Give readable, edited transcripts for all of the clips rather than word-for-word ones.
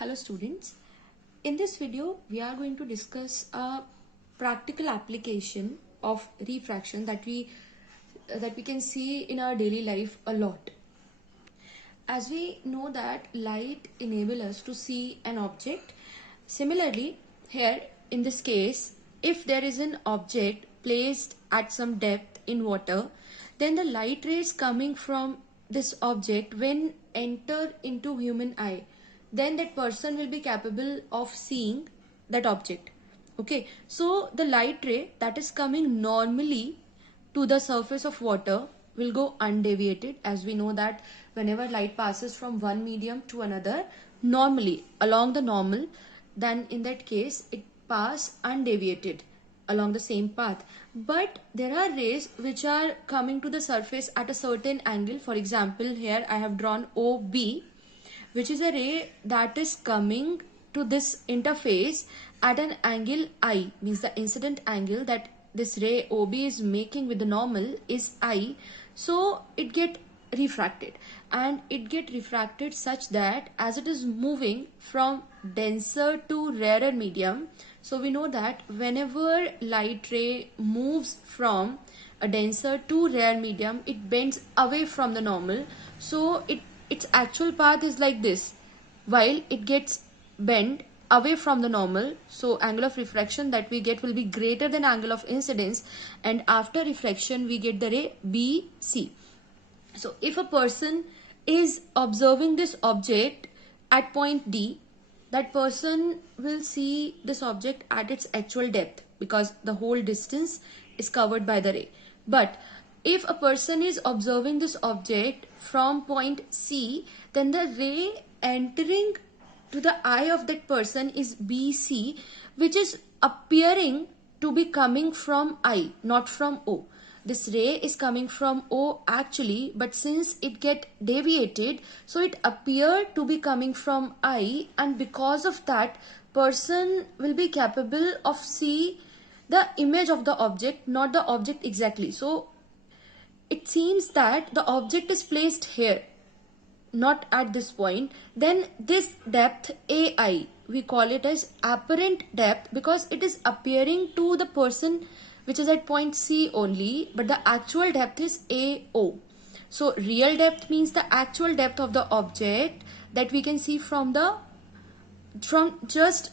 Hello students, in this video we are going to discuss a practical application of refraction that we can see in our daily life a lot. As we know that light enables us to see an object, similarly here in this case, if there is an object placed at some depth in water, then the light rays coming from this object when enter into human eye, then that person will be capable of seeing that object. Okay, so the light ray that is coming normally to the surface of water will go undeviated, as we know that whenever light passes from one medium to another normally along the normal, then in that case it pass undeviated along the same path. But there are rays which are coming to the surface at a certain angle. For example, here I have drawn OB, which is a ray that is coming to this interface at an angle I, means the incident angle that this ray OB is making with the normal is I. So it get refracted, and it get refracted such that as it is moving from denser to rarer medium, so we know that whenever light ray moves from a denser to rare medium, it bends away from the normal. So its actual path is like this, while it gets bent away from the normal. So angle of refraction that we get will be greater than angle of incidence, and after reflection we get the ray BC. So if a person is observing this object at point D, that person will see this object at its actual depth because the whole distance is covered by the ray. But if a person is observing this object from point C, then the ray entering to the eye of that person is BC, which is appearing to be coming from I, not from O. This ray is coming from O actually, but since it get deviated, so it appeared to be coming from I, and because of that, person will be capable of see the image of the object, not the object exactly. So it seems that the object is placed here, not at this point. Then this depth AI, we call it as apparent depth because it is appearing to the person which is at point C only, but the actual depth is AO. So real depth means the actual depth of the object that we can see from just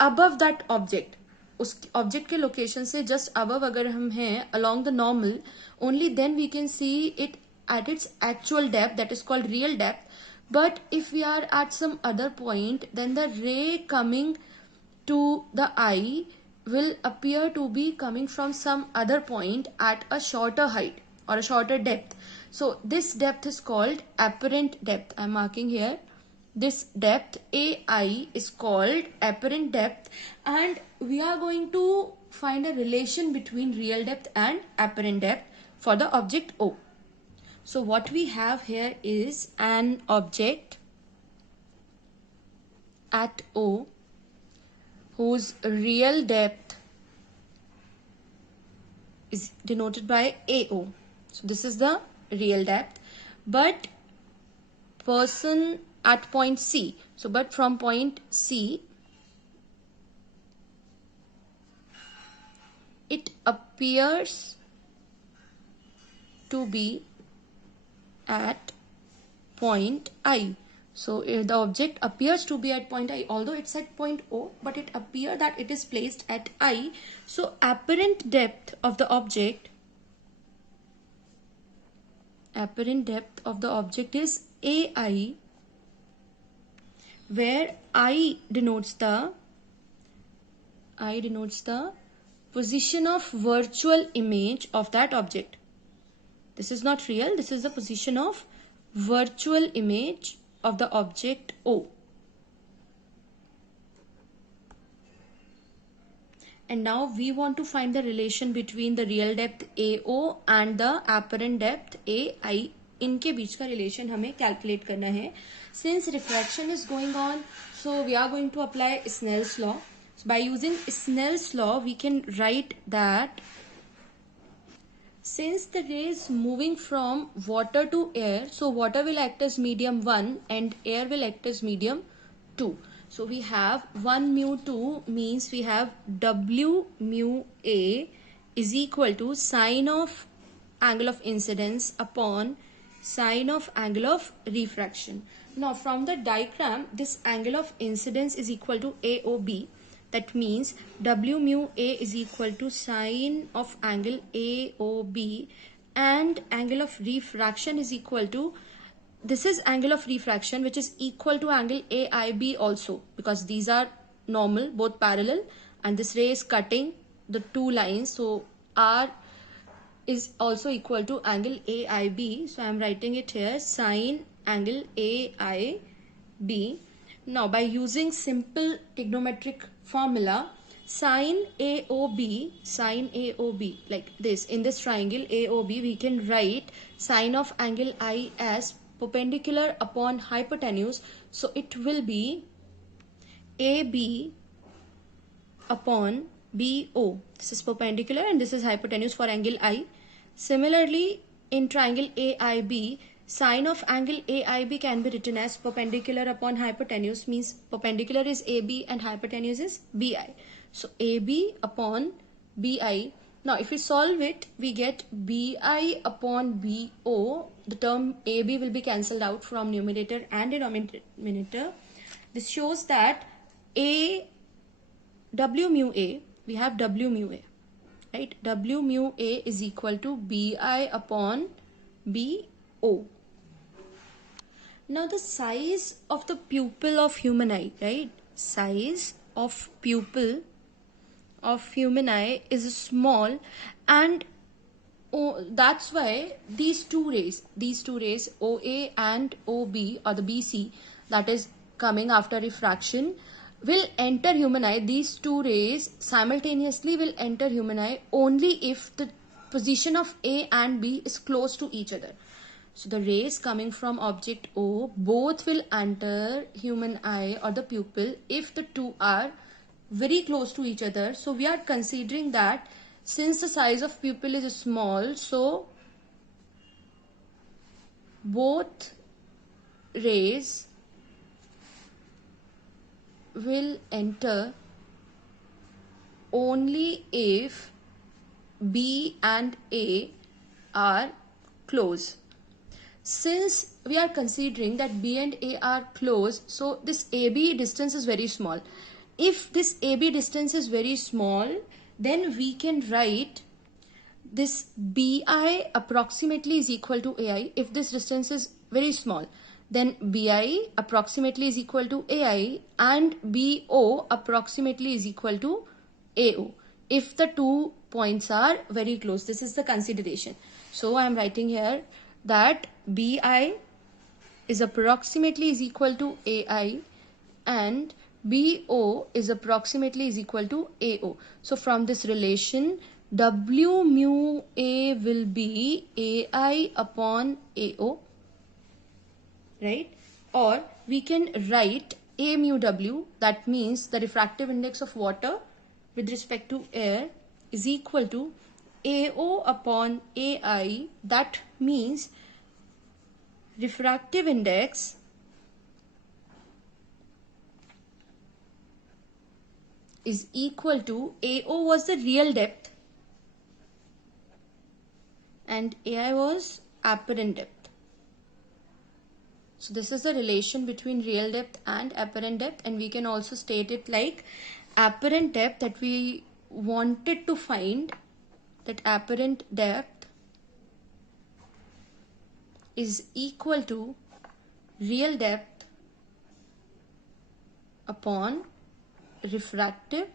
above that object. उस object के location से just above अगर हम हैं along the normal, only then we can see it at its actual depth, that is called real depth. But if we are at some other point, then the ray coming to the eye will appear to be coming from some other point at a shorter height or a shorter depth. So this depth is called apparent depth. I am marking here. This depth AI is called apparent depth, and we are going to find a relation between real depth and apparent depth for the object O. So what we have here is an object at O whose real depth is denoted by AO. So this is the real depth, but person at point C. So but from point C, it appears to be at point I. So the object appears to be at point I, although it's at point O, but it appears that it is placed at I. So apparent depth of the object is AI, where I denotes the position of virtual image of that object. This is not real, this is the position of virtual image of the object O. And now we want to find the relation between the real depth AO and the apparent depth AI. इनके बीच का relation हमें calculate करना है. Since refraction is going on, so we are going to apply Snell's law. So by using Snell's law, we can write that since the ray is moving from water to air, so water will act as medium 1 and air will act as medium 2. So we have 1 mu 2 means we have W mu A is equal to sine of angle of incidence upon sine of angle of refraction. Now from the diagram, this angle of incidence is equal to AOB. That means W mu A is equal to sine of angle AOB, and angle of refraction is equal to, this is angle of refraction which is equal to angle AIB also, because these are normal, both parallel, and this ray is cutting the two lines, so R is also equal to angle AIB. So I am writing it here, sine angle AIB. Now by using simple trigonometric formula, sine AOB like this, in this triangle AOB we can write sine of angle I as perpendicular upon hypotenuse. So it will be AB upon BO. This is perpendicular and this is hypotenuse for angle I. Similarly, in triangle AIB, sine of angle AIB can be written as perpendicular upon hypotenuse, means perpendicular is AB and hypotenuse is BI. So AB upon BI. Now if we solve it, we get BI upon BO. The term AB will be cancelled out from numerator and denominator. This shows that W mu A, we have W mu A, right? W mu A is equal to BI upon BO. Now the size of the pupil of human eye, right? Size of pupil of human eye is small, and that's why these two rays OA and OB, or the BC, that is coming after refraction, will enter human eye. These two rays simultaneously will enter human eye only if the position of A and B is close to each other. So the rays coming from object O, both will enter human eye or the pupil if the two are very close to each other. So we are considering that since the size of pupil is small, so both rays will enter only if B and A are close. Since we are considering that B and A are close, so this AB distance is very small. If this AB distance is very small, then we can write this BI approximately is equal to AI. If this distance is very small, then BI approximately is equal to AI and BO approximately is equal to AO. If the two points are very close, this is the consideration. So I am writing here that BI is approximately is equal to AI and BO is approximately is equal to AO. So from this relation, W mu A will be AI upon AO, right? Or we can write A mu W, that means the refractive index of water with respect to air is equal to AO upon AI. That means refractive index is equal to, AO was the real depth and AI was apparent depth. So this is the relation between real depth and apparent depth, and we can also state it like apparent depth, that we wanted to find that apparent depth is equal to real depth upon refractive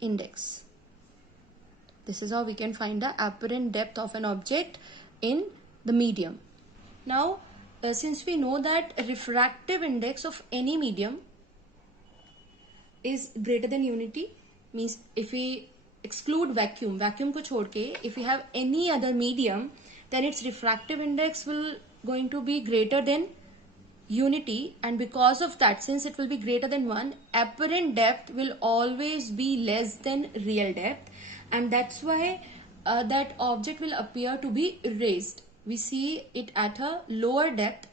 index. This is how we can find the apparent depth of an object in the medium. Now, since we know that refractive index of any medium is greater than unity, means if we exclude vacuum को छोड़ के, if we have any other medium, then its refractive index will going to be greater than unity, and because of that, since it will be greater than 1, apparent depth will always be less than real depth, and that's why that object will appear to be erased. We see it at a lower depth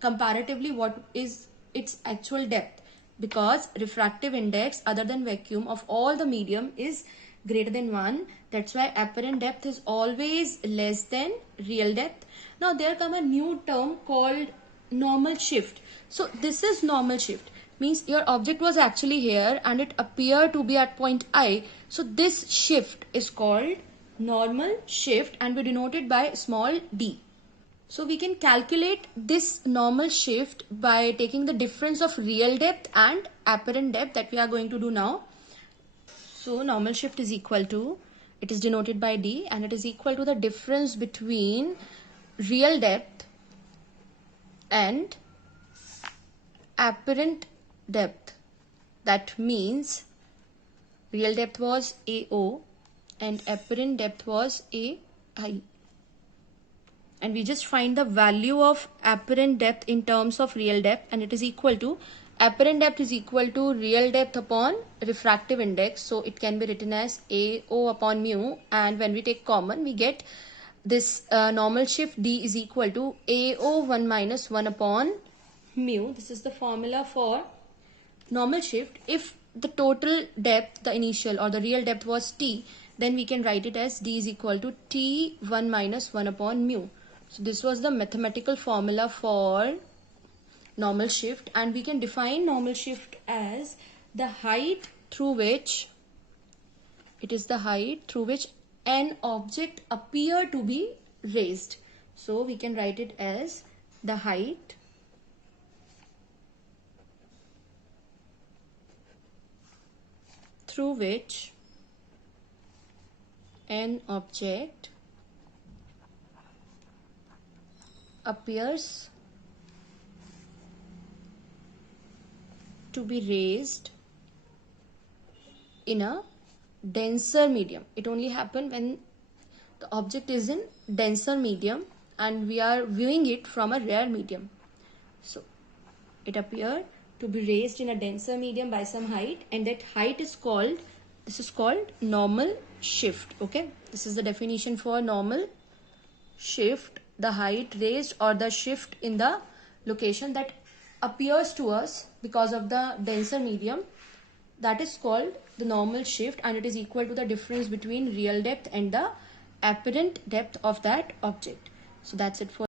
comparatively what is its actual depth. because refractive index other than vacuum of all the medium is greater than 1. That's why apparent depth is always less than real depth. Now there come a new term called normal shift. So this is normal shift, means your object was actually here and it appeared to be at point I. So this shift is called normal shift and we denote it by small d. So we can calculate this normal shift by taking the difference of real depth and apparent depth that we are going to do now. So normal shift is equal to, it is denoted by d, and it is equal to the difference between real depth and apparent depth. That means real depth was AO and apparent depth was AI. And we just find the value of apparent depth in terms of real depth, and it is equal to, apparent depth is equal to real depth upon refractive index. So it can be written as AO upon mu, and when we take common we get this normal shift D is equal to AO 1 minus 1 upon mu. This is the formula for normal shift. If the total depth, the initial or the real depth was T, then we can write it as D is equal to T 1 minus 1 upon mu. So this was the mathematical formula for normal shift, and we can define normal shift as the height through which, it is the height through which an object appear to be raised. So we can write it as the height through which an object appears to be raised in a denser medium. It only happens when the object is in denser medium and we are viewing it from a rare medium. So it appeared to be raised in a denser medium by some height, and that height is called, this is called normal shift. Okay, this is the definition for normal shift, the height raised or the shift in the location that appears to us because of the denser medium, that is called the normal shift, and it is equal to the difference between real depth and the apparent depth of that object. So that's it for